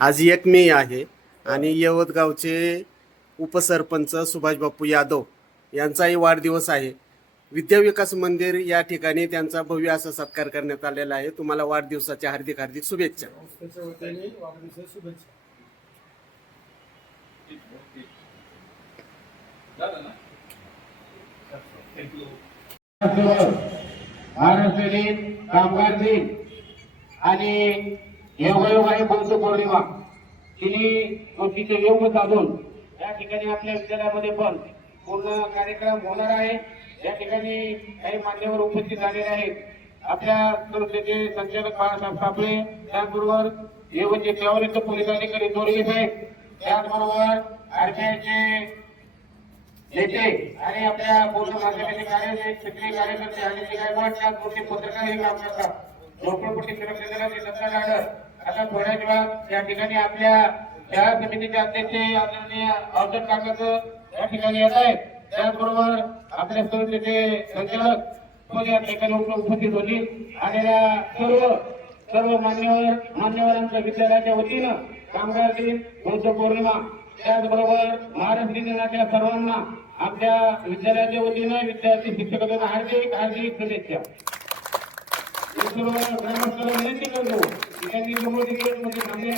आज 1 मे आहे आणि यवतगावचे उपसरपंच सुभाष बापू यादव यांचाही वाढदिवस आहे। विद्याविकास मंदिर या ठिकाणी त्यांचा भव्य असा सत्कार करण्यात आलेला आहे। तुम्हाला वाढदिवसाच्या हार्दिक हार्दिक शुभेच्छा। महाराष्ट्र दिन, कामगार दिन आणि योगायोग आहे बौद्ध पौर्णिमा तिन्ही गोष्टीचे योग साधून या ठिकाणी आपल्या विद्यालयामध्ये पण पूर्ण कार्यक्रम होणार आहे। या ठिकाणी काही मान्यवर उपस्थित झालेले आहेत। आपल्या संस्थेचे संचालक बाळासाहेब सापळे, त्याचबरोबर येवचे त्यावरिष्ठ पोलीस अधिकारी तोरगे साहेब, त्याचबरोबर आरपीआयचे नेते आणि आपल्या पूर्ण माध्यमाचे कार्य क्षेत्रीय कार्यकर्ते आणि गायकवाड त्या गोष्टी पत्रकारही काम करतात। झोपडपट्टी सुरक्षा दलाचे सत्ता ऑर्डर आता थोड्याच वेळात या ठिकाणी आपल्या शाळा समितीचे अध्यक्ष आदरणीय अवधूत काकाचं या ठिकाणी येत आहेत। त्याचबरोबर आपल्या संस्थेचे संचालक पण या ठिकाणी उपस्थित होतील। आलेल्या सर्व मान्यवरांच्या विद्यालयाच्या वतीनं कामगार दिन, बौद्ध पौर्णिमा, त्याचबरोबर महाराष्ट्र दिनाच्या सर्वांना आपल्या विद्यालयाच्या वतीनं विद्यार्थी शिक्षकांना हार्दिक हार्दिक शुभेच्छा। ग्रामस्थांना विनंती करतो त्यांनी मध्ये थांबले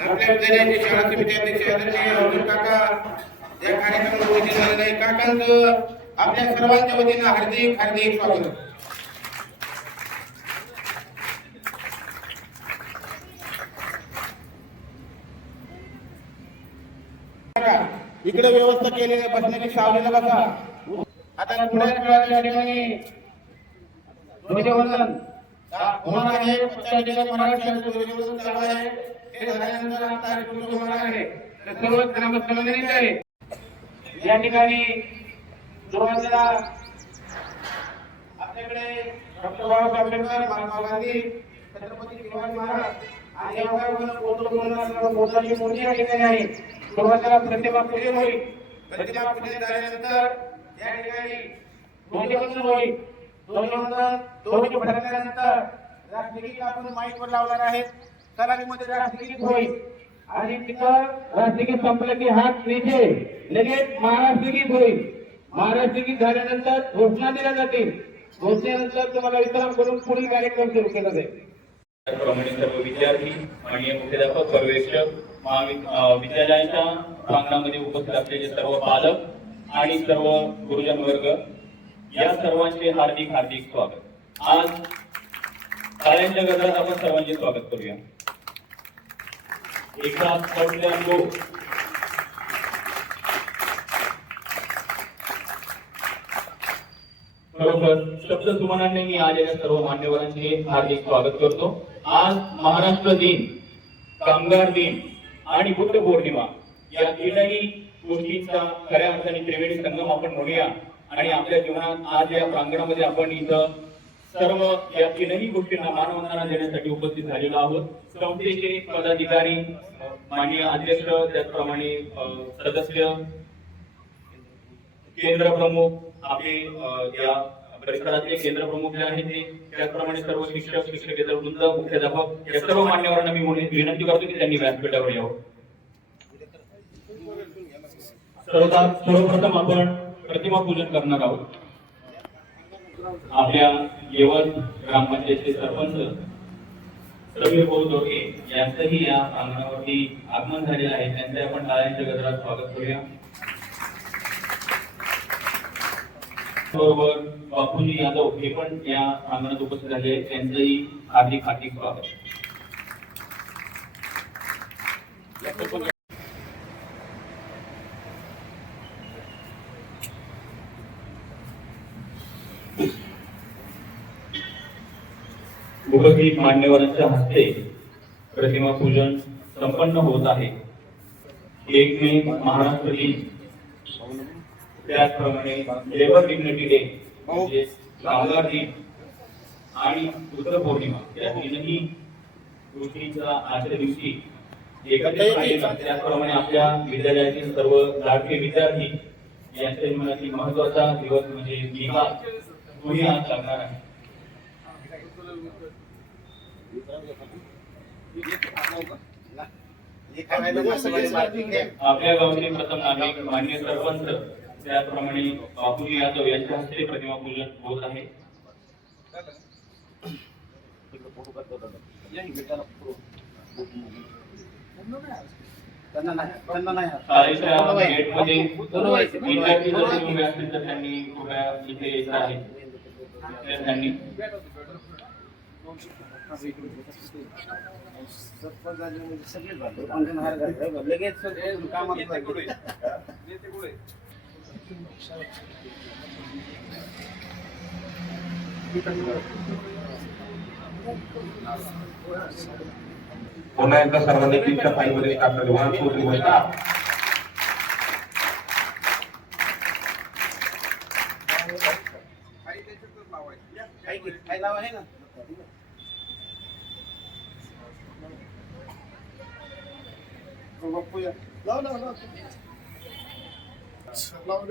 आपल्या विद्यालयाचे शाळा समिती अध्यक्ष आदरणीय अवधूत काका या कार्यक्रमाला उपस्थित झालेले आहेत। काकांचं आपल्या सर्वांच्या वतीनं हार्दिक हार्दिक स्वागत। इकडे व्यवस्था केलेली बसण्याची सावलीला बसा। आता थोड्याच वेळात या ठिकाणी ध्वजवंदन होणार आहे। महाराष्ट्राचं ध्वजवंदन चालू आहे। ते झाल्यानंतर आता कार्यक्रम होणार आहे। तर सर्व ग्रामस्थांना विनंती आहे या ठिकाणी सुरुवातीला आपल्याकडे डॉक्टर बाबासाहेब आंबेडकर, महात्मा गांधी, छत्रपती शिवाजी महाराज आणि मोठाची मूर्ती या ठिकाणी आहे। सुरुवातीला प्रतिमा पूजन होईल। प्रतिमा पूजन झाल्यानंतर या ठिकाणी ध्वजवंदन होईल। ध्वज फडकल्यानंतर राष्ट्रगीत आपण माईकवर लावणार आहे। सलामीमध्ये राष्ट्रगीत होईल आणि तिथं राष्ट्रगीत संपलं की हात नीचे लगेच महाराष्ट्रगीत होईल। महाराष्ट्रगीत झाल्यानंतर घोषणा दिल्या जातील। घोषणेनंतर तुम्हाला विश्राम करून पुढील कार्यक्रम सुरू केला जाईल। त्याप्रमाणे सर्व विद्यार्थी, माननीय मुख्याध्यापक, पर्यवेक्षक, विद्यालयाच्या प्रांगणामध्ये उपस्थित असलेले सर्व पालक आणि सर्व गुरुजन वर्ग या सर्वांचे हार्दिक हार्दिक स्वागत। आज शाळेच्या गजरात आपण सर्वांचे स्वागत करूया। एकदा पडल्यानो बरोबर शब्द सुमनाने मी आलेल्या सर्व मान्यवरांचे हार्दिक स्वागत करतो। आज महाराष्ट्र दिन, कामगार दिन आणि बुद्ध पौर्णिमा या तीनही गोष्टींचा खऱ्या अर्थाने त्रिवेणी संगम आपण म्हणूया। आणि आपल्या जीवनात आज या प्रांगणामध्ये आपण इथं सर्व या तीनही गोष्टींना मानवंदना देण्यासाठी उपस्थित झालेलो आहोत। संस्थेचे पदाधिकारी, माननीय अध्यक्ष, त्याचप्रमाणे सदस्य, केंद्र प्रमुख, आपले या परिसरातले केंद्र प्रमुख जे आहेत ते, त्याचप्रमाणे सर्व शिक्षक, शिक्षकेतर वृंद, मुख्याध्यापक या सर्व मान्यवरांना मी विनंती करतो की त्यांनी व्यासपीठावर यावं। सर्वप्रथम आपण प्रतिमा पूजन करणार आहोत। आपल्या यवत ग्रामपंचायतचे सरपंच समीर भाऊ दोर्गे यांचंही या प्रांगणावरती आगमन झालेलं आहे। त्यांचे आपण टाळ्यांच्या गजरात स्वागत करूया। बरोबर बापूजी यादव हे पण या प्रांगणात उपस्थित झाले आहेत। त्यांचंही हार्दिक हार्दिक स्वागत। उपस्थित मान्यवरांच्या हस्ते प्रतिमा पूजन संपन्न होत आहे। 1 मे महाराष्ट्र दिन, त्याचप्रमाणे लेबर डिग्निटी डे म्हणजे कामगार दिन आणि बुद्ध पौर्णिमा या तीनही गोष्टींचा आजच्या दिवशी एकत्रित त्याचप्रमाणे आपल्या विद्यालयातील सर्व लाडके विद्यार्थी यांच्या जीवनातील महत्वाचा दिवस म्हणजे निकाल तोही आज लागणार आहे। आपल्या गावचे प्रथम नागरिक मान्य सरपंच त्याचप्रमाणे बापूजी यादव यांच्या हस्ते प्रतिमा पूजन होत आहे. शाळेच्या गेटमध्ये विद्यार्थी जर उभे असतील तर त्यांनी कृपया इथे यायचं आहे. विद्यार्थ्यांनी पुन्हा एकदा सर्वांनी तीनच्या पायमध्ये टाकलं वाहन पोहोचली म्हणता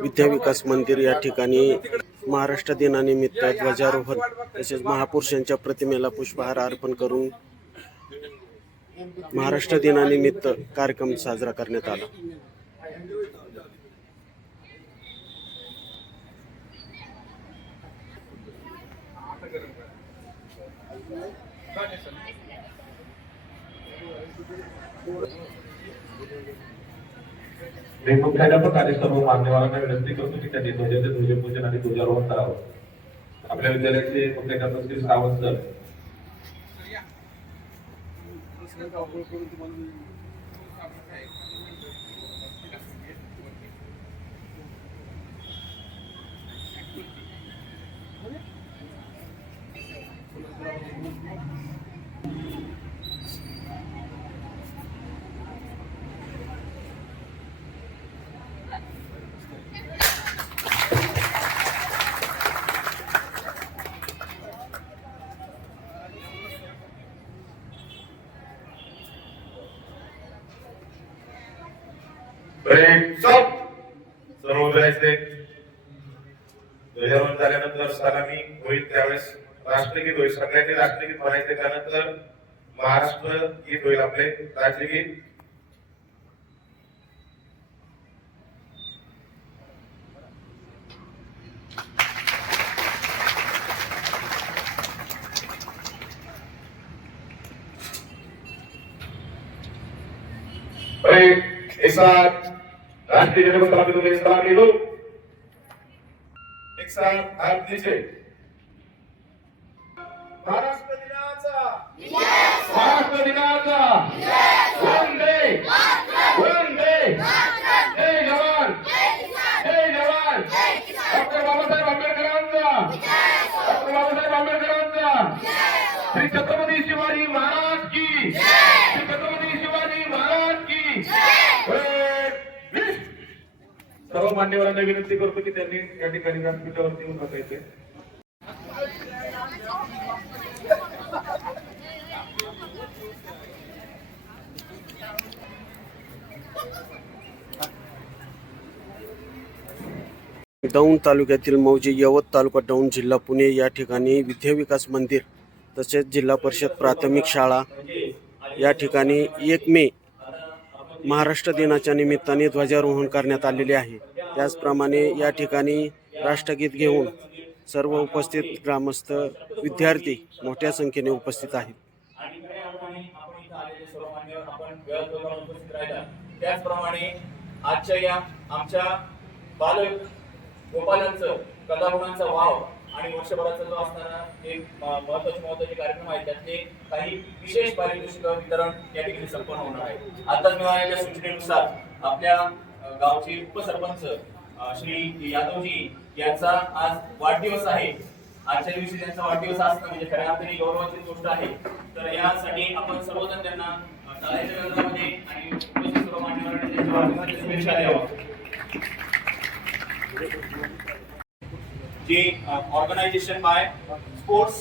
विद्या विकास मंदिर या ठिकाणी महाराष्ट्र दिनानिमित्त ध्वजारोहण तसेच महापुरुषांच्या प्रतिमेला पुष्पहार अर्पण करून महाराष्ट्र दिनानिमित्त कार्यक्रम साजरा करण्यात आला. मी कुठल्या प्रकारे सर्व मान्यवरांना विनंती करतो की त्यांनी ध्वजपूजन आणि ध्वजारोहण करावं. आपल्या विद्यालयाचे मुख्याध्यापक श्री सावंत सर सर्व विद्यालयाचे ध्वजारोहण झाल्यानंतर सलामी होईल त्यावेळेस राष्ट्रगीत होईल. सगळ्यांनी राष्ट्रगीत म्हणायचे. त्यानंतर महाराष्ट्र गीत होईल आपले राष्ट्रगीत. एक साथ राष्ट्रीय जनगण सलामी तुम्हें सलामी लो. एक साथ हात नीचे. महाराष्ट्र दिनाचा महाराष्ट्र दिनाचा वंदे वंदे जय जवान जय जवान. डॉक्टर बाबासाहेब आंबेडकरांचा डॉक्टर बाबासाहेब आंबेडकरांचा. श्री छत्रपती शिवाजी महाराज की श्री छत्रपती शिवाजी महाराज की. सर्व मान्यवरांना विनंती करतो की त्यांनी या ठिकाणी व्यासपीठावरती येऊन बसायचे. दौंड तालुक्यातील मौजे यवत तालुका दौंड जिल्हा पुणे या ठिकाणी विद्या विकास मंदिर तसेच जिल्हा परिषद प्राथमिक शाळा या ठिकाणी 1 मे महाराष्ट्र दिनाच्या निमित्ताने ध्वजारोहण करण्यात आलेले आहे. त्याचप्रमाणे या ठिकाणी राष्ट्रगीत घेऊन सर्व उपस्थित ग्रामस्थ विद्यार्थी मोठ्या संख्येने उपस्थित आहेत. त्याचप्रमाणे आजच्या या आमच्या बालक गोपालांचं कलागुणांचा वाव आणि वर्षभराचा जो असणारा एक महत्वाचे कार्यक्रम आहे त्यातले काही विशेष पारितोषिक वितरण या ठिकाणी संपन्न होणार आहे. आता मिळालेल्या सूचनेनुसार आपल्या गावचे उपसरपंच श्री यादवजी यांचा आज वाढदिवस आहे. आजच्या दिवशी त्यांचा वाढदिवस असणं म्हणजे खऱ्या अर्थाने गौरवाची गोष्ट आहे. तर यासाठी आपण सर्वजण त्यांना टाळ्यांच्या गजरामध्ये आणि उपस्थित सर्व मान्यवरांनी त्यांच्या वाढदिवसाच्या शुभेच्छा द्यावा. जी ऑर्गनायझेशन बाय स्पोर्ट्स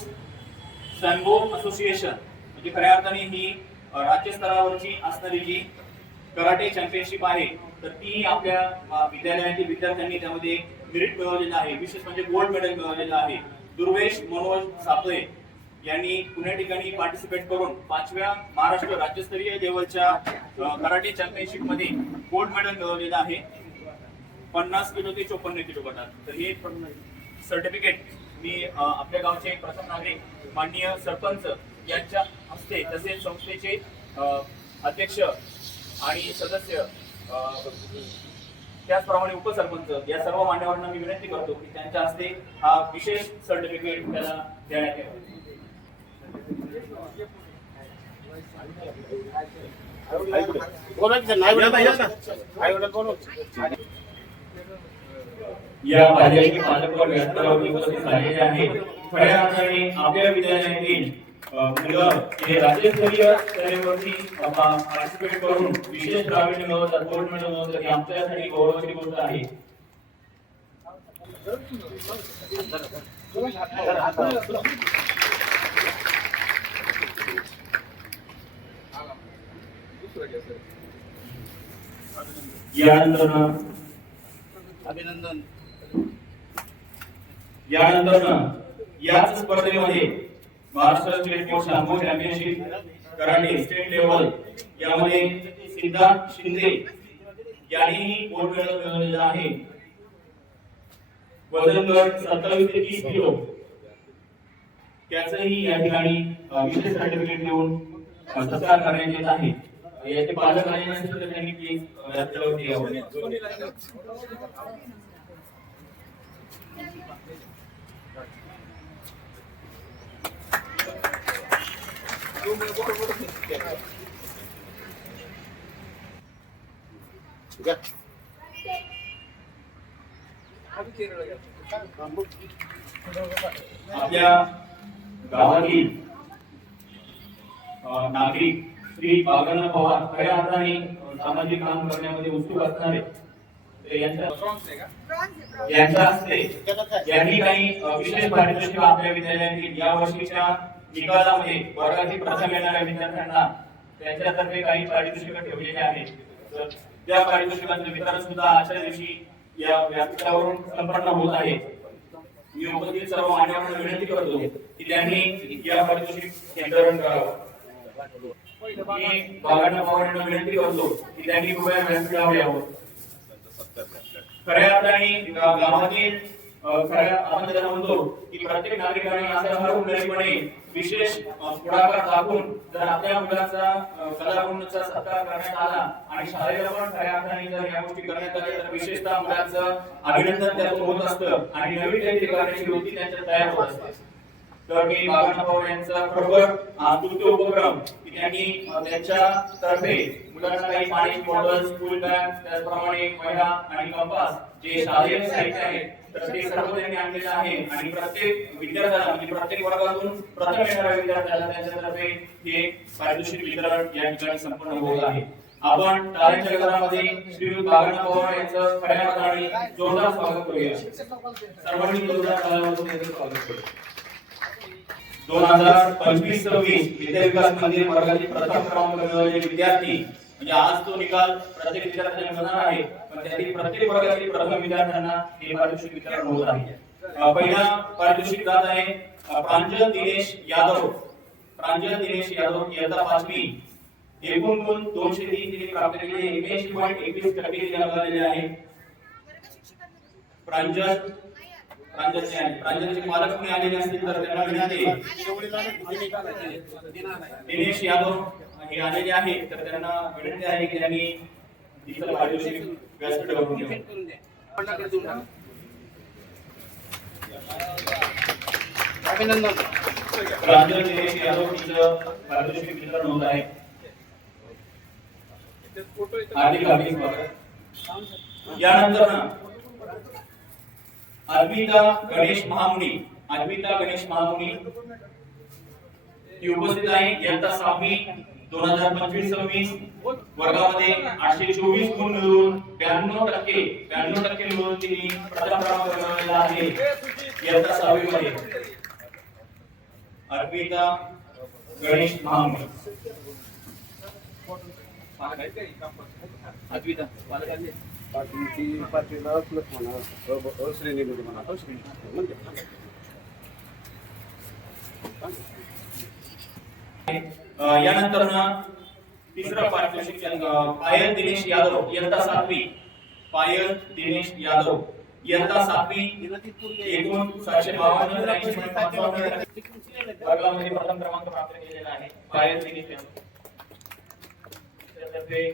सनगो असोसिएशन म्हणजे खऱ्या अर्थाने ही राज्य स्तरावरची असणारी जी कराटे चॅम्पियनशिप आहे तर ती आपल्या विद्यालयातील विद्यार्थ्यांनी त्यामध्ये मेरिट मिळवलेलं आहे. विशेष म्हणजे गोल्ड मेडल मिळवलेलं आहे. दुर्वेश मनोज सातोळे यांनी पुणे ठिकाणी पार्टिसिपेट करून 5व्या महाराष्ट्र राज्यस्तरीय लेवलच्या कराटे चॅम्पियनशिप मध्ये गोल्ड मेडल मिळवलेलं आहे 50 किलो ते 54 किलो गटात. तर हे सर्टिफिकेट मी आपल्या गावचे प्रथम नागरिक माननीय सरपंच यांच्या हस्ते तसेच संस्थेचे अध्यक्ष आणि सदस्य त्याचप्रमाणे उपसरपंच या सर्व मान्यवरांना मी विनंती करतो की त्यांच्या हस्ते हा विशेष सर्टिफिकेट त्याला देण्यात यावा. या पालकांनी पालकवर व्यासपीठावर उपस्थित झालेले आहेत. खऱ्या अर्थाने आपल्या विद्यालयातील मुलं हे राज्यस्तरीय स्तरावरती पार्टिसिपेट करून विशेष प्रावीण्य मिळवतात, गोल्ड मेडल मिळवतात, ही आमच्यासाठी गौरवाची गोष्ट आहे. यानंतर याच स्पर्धेमध्ये Maharashtra state sports Shambhu championship karate state level यामध्ये सिद्धार्थ शिंदे यांनीही गोल्ड मेडल मिळवलेलं आहे. वजन गट 27 ते 30 किलो त्याचंही या ठिकाणी विशेष सर्टिफिकेट देऊन सत्कार करण्यात येत आहे. याचे पालक आले नसतील तर त्यांनी प्लीज व्यासपीठावरती यावं. आपल्या गावातील नागरिक श्री बागन पवार खऱ्या अर्थाने सामाजिक काम करण्यामध्ये उत्सुक असणारे यांच्या हस्ते यांनी काही विशेष पारितोषिक आपल्या विद्यालयातील या वर्षीच्या निकालामध्ये वर्गातील प्रथम येणाऱ्या विद्यार्थ्यांना त्यांच्यातर्फे काही पारितोषिक ठेवलेले आहेत. तर त्या पारितोषिकांचे वितरण सुद्धा आजच्या दिवशी या व्यासपीठावरून संपन्न होत आहे. मी उपस्थित सर्व मान्यवरांना विनंती करतो की त्यांनी या पारितोषिक वितरण करावं. मी बागांना पवारांना विनंती करतो की त्यांनी कृपया व्यासपीठावर यावं. खऱ्या अर्थाने गावातील खऱ्या आपण त्याला म्हणतो की प्रत्येक नागरिकाने असं हरहुन्नरीपणे विशेष पुढाकार दाखवून जर आपल्या मुलाचा कलागुणाचा सत्कार करण्यात आला आणि शाळेला पण खऱ्या अर्थाने जर या गोष्टी करण्यात आल्या तर विशेषतः मुलाचं अभिनंदन त्यातून होत असतं आणि नवीन काहीतरी करण्याची वृत्ती त्यांच्यात तयार होत असते. तर मी बागन पवार यांचा खरोखर स्तुत्य उपक्रम की त्यांनी त्यांच्या तर्फे मुलांना काही पाण्याची बॉटल, स्कूल बॅग, त्याचप्रमाणे वह्या आणि कंपास जे शालेय साहित्य आहे तर ते सर्व त्यांनी आणलेलं आहे आणि प्रत्येक विद्यार्थ्याला म्हणजे प्रत्येक वर्गातून प्रथम येणाऱ्या विद्यार्थ्याला त्यांच्यातर्फे हे पारितोषिक वितरण या ठिकाणी संपन्न होत आहे. आपण टाळ्यांच्या गजरामध्ये श्री बागन पवार यांचं खऱ्या अर्थाने जोरदार स्वागत करूया. सर्वांनी जोरदार टाळ्यांमध्ये स्वागत करूया. 2025-26 विद्या विकास मंदिर वर्गातील प्रथम क्रमांक मिळवलेले विद्यार्थी म्हणजे आज तो निकाल प्रत्येक विद्यार्थ्याने होणार आहे पण त्यातील प्रत्येक वर्गातील प्रथम विद्यार्थ्यांना हे पारितोषिक वितरण होत आहे. पहिला पारितोषिक जात आहे प्रांजल दिनेश यादव. प्रांजल दिनेश यादव इयत्ता 5वी. एकूण गुण 203 तिने प्राप्त केले. 81.21% मिळालेले आहे. प्रांजलचे पालक कोणी आलेले असतील तर त्यांना विनंती दिनेश यादव हे आलेले आहे तर त्यांना विनंती आहे की त्यांनी तिचं पारितोषिक व्यासपीठावरून घ्यावं. अभिनंदन. प्रांजल दिनेश यादव तिचं पारितोषिक वितरण होत आहे. हार्दिक स्वागत. यानंतर अर्पिता गणेश महामुनी. अर्पिता गणेश महामुनी ही उपस्थित आहे. इयत्ता 6वी. 2025-26 वर्गामध्ये 824 गुण मिळवून 92% मिळवून तिने प्रथम क्रमांक मिळवलेला आहे इयत्ता 6वी मध्ये. अर्पिता गणेश महामुनी. अर्पिता पाटील श्रेणी म्हणा आहे. यानंतर ना तिसरं पारितोषिक पायल दिनेश यादव इयत्ता 7वी, पायल दिनेश यादव इयत्ता 7वी, एकूण 752 वर्गामध्ये प्रथम क्रमांक प्राप्त केलेला आहे. पायल दिनेश यादव त्यातर्फे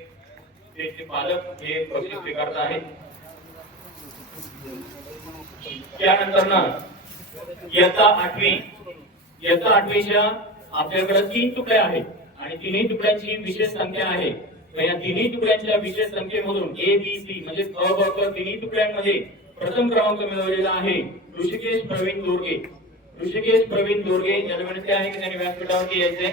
त्यांचे पालक हे बक्षीस स्वीकारत आहेत. त्यानंतर ना इयत्ता 8वीच्या आपल्याकडे 3 तुकड्या आहेत आणि तिन्ही तुकड्यांची विशेष संख्या आहे. तर या तिन्ही तुकड्यांच्या विशेष संख्येमधून A B C म्हणजे अ ब क तिन्ही तुकड्यांमध्ये प्रथम क्रमांक मिळवलेला आहे ऋषिकेश प्रवीण दोरगे. ऋषिकेश प्रवीण दोरगे यांना विनंती आहे की त्यांनी व्यासपीठावरती यायचे.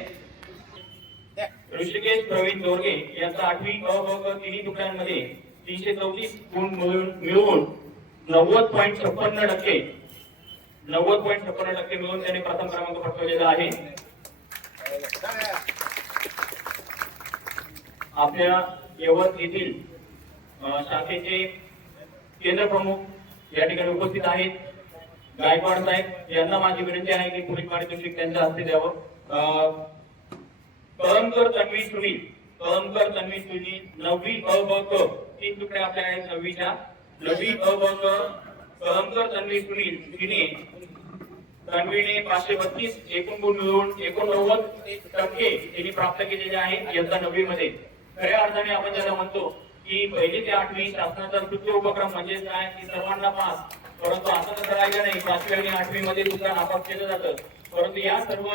ऋषिकेश प्रवीण दोरगे यांचा 8वी अ ब क तिन्ही तुकड्यांमध्ये 334 गुण मिळवून 90.56% मिळवून त्यांनी प्रथम क्रमांक पटकावलेला आहे. आपल्या यवत येथील शाखेचे केंद्र प्रमुख या ठिकाणी उपस्थित आहेत. गायकवाड साहेब यांना माझी विनंती आहे की पुढील पारितोषिक त्यांच्या हस्ते द्यावं. कळमकर तन्वी सुनील 9वी अ ब क 3 तुकड्या आपल्या आहेत 9वीच्या. 9वी अ ब क कळमकर तन्वी सुनील तन्वीने 532 एकूण गुण मिळवून 89% त्यांनी प्राप्त केलेले आहे इयत्ता 9वी मध्ये. खऱ्या अर्थाने आपण ज्याला म्हणतो की 1ली ते 8वी शासनाचा सुट्टी उपक्रम म्हणजे काय की सर्वांना पास, परंतु असं तसं राहिलं नाही. 5वी आणि 8वी मध्ये सुद्धा नापास केलं जातं. परंतु या सर्व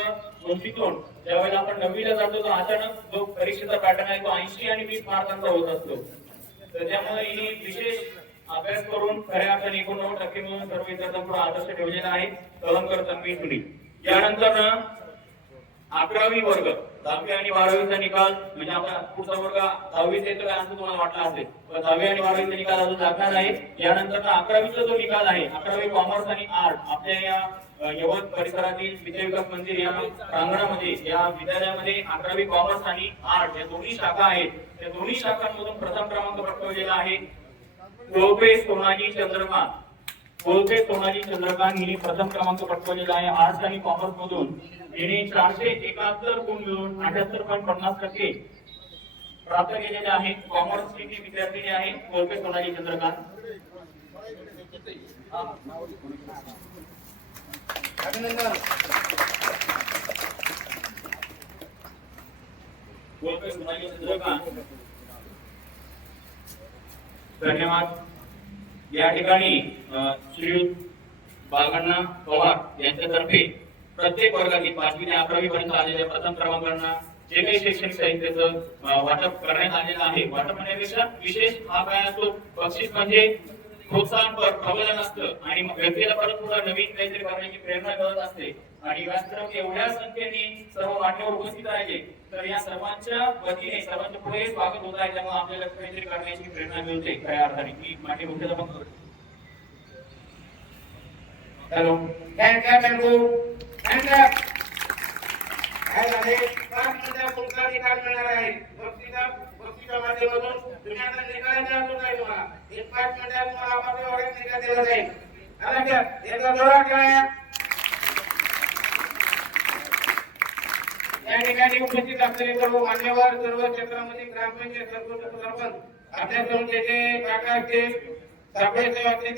गोष्टीतून ज्यावेळेला आपण 9वीला जातो तो अचानक जो परीक्षेचा पॅटर्न आहे तो 80 आणि 20 मार्कांचा होत असतो. तर त्यामुळे हिने विशेष अभ्यास करून खऱ्या अर्थाने 89% मिळून सर्व विद्यार्थ्यांपुढे आदर्श ठेवलेला आहे कळमकर तन्वी सुनील. यानंतर 11वी वर्ग 10वी आणि 12वीचा निकाल म्हणजे आपला पुढचा वर्ग 10वीचा येतो काय असं तुम्हाला वाटलं असेल, तर 10वी आणि 12वीचा निकाल अजून लागणार आहे. यानंतर 11वीचा जो निकाल आहे 11वी कॉमर्स आणि आर्ट आपल्या या यवत परिसरातील विद्या विकास मंदिर या प्रांगणामध्ये या विद्यालयामध्ये 11वी कॉमर्स आणि आर्ट या दोन्ही शाखा आहेत. त्या दोन्ही शाखांमधून प्रथम क्रमांक पटकावलेला आहे कोळपे सोनाली चंद्रकांत हिने प्रथम क्रमांक पटकावलेला आहे. आर्ट्स आणि कॉमर्स मधून हिने 471 गुण मिळवून 78.50% प्राप्त केलेले आहे. कॉमर्सची ती विद्यार्थिनी आहे कोळपे सोनाली चंद्रकांत. कोळपे सोनाली चंद्रकांत धन्यवाद. या ठिकाणी श्रीयुत बाळगण्णा पवार यांच्यातर्फे प्रत्येक वर्गातील 5वी ते 11वी पर्यंत आलेल्या प्रथम क्रमांकांना जे काही शैक्षणिक साहित्याचं वाटप करण्यात आलेलं आहे. वाटप करण्यापेक्षा विशेष हा काय असतो बक्षीस म्हणजे प्रोत्साहनपर प्रबोधन असतं आणि व्यक्तीला परत पुन्हा नवीन काहीतरी करण्याची प्रेरणा मिळत असते. आणि व्यासपीठावर एवढ्या संख्येने सर्व मान्यवर उपस्थित राहिले तर या सर्वांच्या वतीने सर्वांच्या पुढे स्वागत होत आहे. त्यामुळे आपल्याला काहीतरी करण्याची प्रेरणा मिळते खऱ्या अर्थाने की मान्य मुख्याचा पण हॅलो काय झाले 5 मिनिटात तुमचा निकाल मिळणार आहे. बक्षिसा माध्यमातून तुम्ही आता निकाल मिळाला आहे तुम्हाला. एक 5 मिनिटात तुम्हाला आपल्या वर्गात निकाल दिला जाईल. आला का एकदा जोरात करा. या ठिकाणी उपस्थित असलेले सर्व मान्यवर सर्व क्षेत्रामध्ये ग्रामपंचायत सरपंच आपल्या संस्थेचे काका असतील सगळे सेवाचे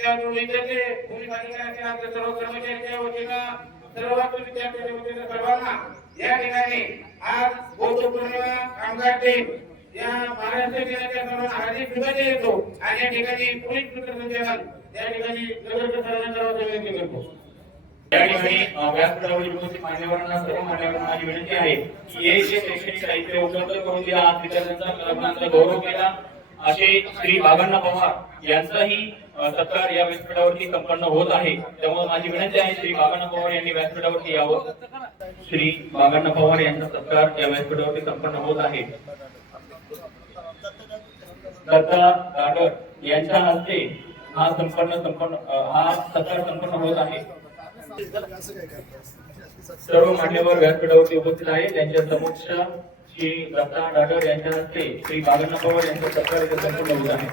पोलीस अधिकारी आमच्या सर्व कर्मचाऱ्यांच्या वतीनं सर्व विद्यार्थ्यांच्या वतीनं सर्वांना या ठिकाणी आज बौद्ध पौर्णिमा कामगार दिन या महाराष्ट्र दिनाच्या सर्वांना हार्दिक शुभेच्छा देतो. आणि या ठिकाणी पोलीस सूत्रसंचालन या ठिकाणी सर्वांना विनंती करतो. या ठिकाणी व्यासपीठावरील उपस्थित मान्यवरांना सर्व मान्यवरांना माझी विनंती आहे की हे जे शैक्षणिक साहित्य उपलब्ध करून दिला आज विद्यार्थ्यांचा कलाकारांचा गौरव केला असे श्री बागण्णा पवार यांचाही सत्कार या व्यासपीठावरती संपन्न होत आहे. त्यामुळे माझी विनंती आहे श्री बागण्णा पवार यांनी व्यासपीठावरती यावं. श्री बागण्णा पवार यांचा सत्कार या व्यासपीठावरती संपन्न होत आहे. दत्ता दाडर यांच्या हस्ते हा सत्कार संपन्न होत आहे. सर्व मान्यवर व्यासपीठावरती उपस्थित आहेत. त्यांच्या समक्ष श्री दत्ता दाडर यांच्या हस्ते श्री बागण्णा पवार यांचा सत्कार इथे संपन्न होत आहे.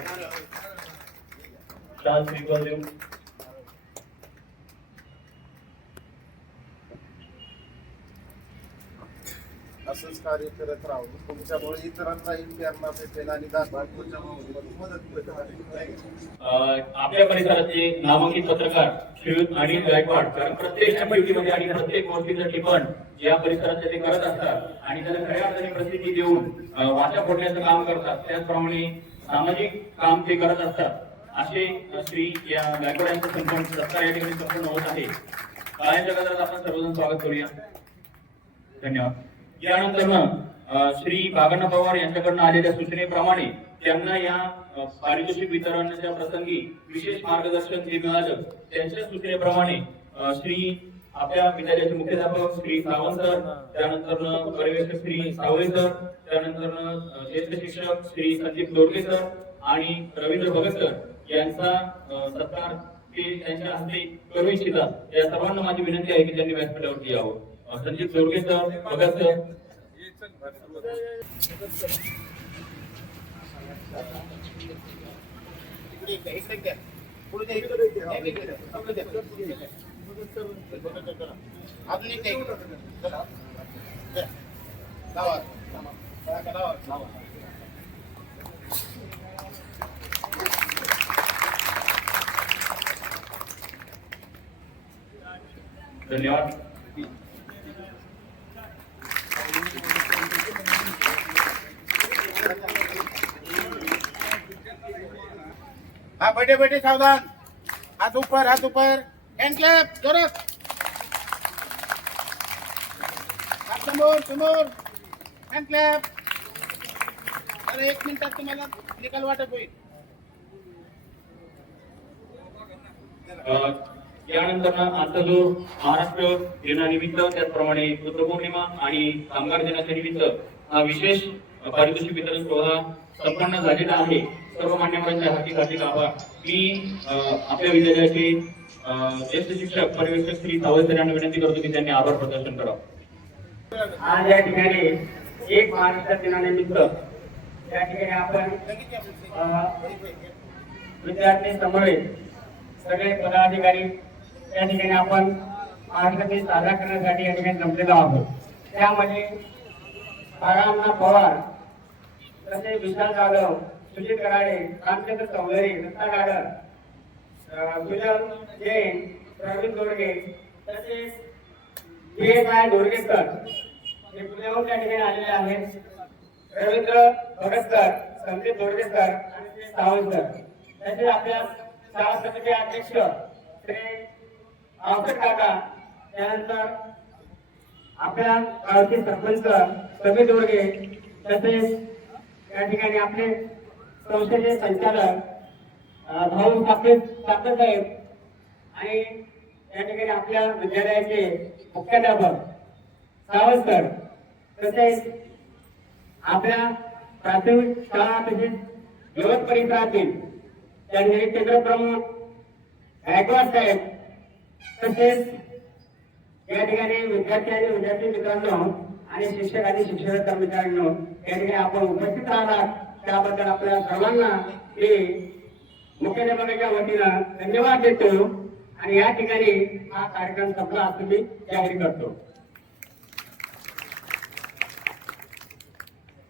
शाल श्रीफळ देऊ. असंच कार्य करत राहू. तुमच्यामुळे इतरांनाही प्रेरणा भेटेल आणि दासबागपूरच्या मावळीमध्ये मदत भेटेल. आपल्या परिसराचे नामांकित पत्रकार श्रीयुत अनिल गायकवाड, कारण प्रत्येक ऍक्टिव्हिटीमध्ये आणि प्रत्येक गोष्टीचं टिपण या परिसराचे ते करत असतात आणि त्याला खऱ्या अर्थाने प्रसिद्धी देऊन वाचा फोडण्याचं काम करतात. त्याचप्रमाणे सामाजिक काम ते करत असतात. असे श्री या गायकवाड यांचं संपूर्ण सत्कार या ठिकाणी संपूर्ण होत आहे. काळ्यांच्या गजरात आपण सर्वजण स्वागत करूया. धन्यवाद. यानंतर श्री बागण्णा पवार यांच्याकडून आलेल्या सूचनेप्रमाणे त्यांना या पारितोषिक वितरणाच्या प्रसंगी विशेष मार्गदर्शन जे मिळालं त्यांच्या सूचनेप्रमाणे श्री आपल्या विद्यालयाचे मुख्याध्यापक श्री सावंत सर, त्यानंतर पर्यवेक्षक श्री सावळे सर, त्यानंतर ज्येष्ठ शिक्षक श्री संदीप दोडके सर आणि रवींद्र भगत सर यांचा सत्कार ते त्यांच्या हस्ते करू इच्छितात. या सर्वांना माझी विनंती आहे की त्यांनी व्यासपीठावरती यावं. Sandeep Dodke sir, Bhagat sir. धन्यवाद. हाँ बैठे बैठे सावधान. हाथ ऊपर, हाथ ऊपर. हैंड क्लैप जोरात. हाथ समोर समोर. Hand clap. अरे 1 मिनिटात तुम्हाला निकाल वाटप होईल. यानंतर आजचा जो महाराष्ट्र दिनानिमित्त त्याचप्रमाणे बुद्धपौर्णिमा आणि कामगार दिनाच्या निमित्त हा विशेष पारितोषिक वितरण सोहळा संपन्न झालेला आहे. सर्व मान्यवरांच्या हार्दिक हार्दिक आभार. मी आपल्या विद्यालयाचे ज्येष्ठ शिक्षक पर्यवेक्षक श्री सावळे सर यांना विनंती करतो की त्यांनी आभार प्रदर्शन करावं. आज या ठिकाणी 1 महाराष्ट्र दिनानिमित्त या ठिकाणी आपण विद्यार्थी समवेत सगळे पदाधिकारी या ठिकाणी आपण महाराष्ट्र दिन साजरा करण्यासाठी या ठिकाणी जमलेलो आहोत. त्यामध्ये बाळाअण्णा पवार, तसेच विशाल जाधव, सुजित कराडे, रामचंद्र चौधरी, दत्ता गाडर, सुजल जैन, प्रवीण दोडगे, तसेच PSI दोडगे सर हे पुण्याहून त्या ठिकाणी आलेले आहेत. रवींद्र भगत सर, संदीप दोडगे सर आणि सावंत सर. तसेच आपल्या शाळा समिती अध्यक्ष श्री आवसट काका, त्यानंतर आपल्या गावचे सरपंच समीर दोडगे, तसेच या ठिकाणी आपले संस्थेचे संचालक भाऊ साखरे साहेब आणि या ठिकाणी आपल्या विद्यालयाचे मुख्याध्यापक सावंत सर, तसेच आपल्या प्राथमिक शाळा तसेच यवत परिसरातील त्यांचे केंद्रप्रमुख गायकवाड साहेब, तसेच या ठिकाणी विद्यार्थी आणि विद्यार्थी मित्रांनो आणि शिक्षक आणि शिक्षक कर्मचाऱ्यांनो या ठिकाणी आपण उपस्थित राहणार त्याबद्दल आपल्या सर्वांना मी मुख्याध्यापकाच्या वतीनं धन्यवाद देतो आणि या ठिकाणी हा कार्यक्रम संपला असं मी जाहीर करतो.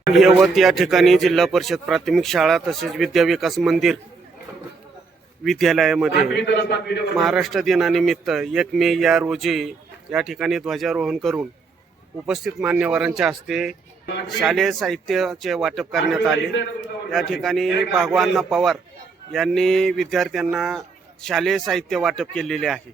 यवत या ठिकाणी जिल्हा परिषद प्राथमिक शाळा तसेच विद्या विकास मंदिर विद्यालयामध्ये महाराष्ट्र दिनानिमित्त 1 मे या रोजी या ठिकाणी ध्वजारोहण करून उपस्थित मान्यवरांच्या हस्ते शालेय साहित्याचे वाटप करण्यात आले. या ठिकाणी बागवान पवार यांनी विद्यार्थ्यांना शालेय साहित्य वाटप केलेले आहे.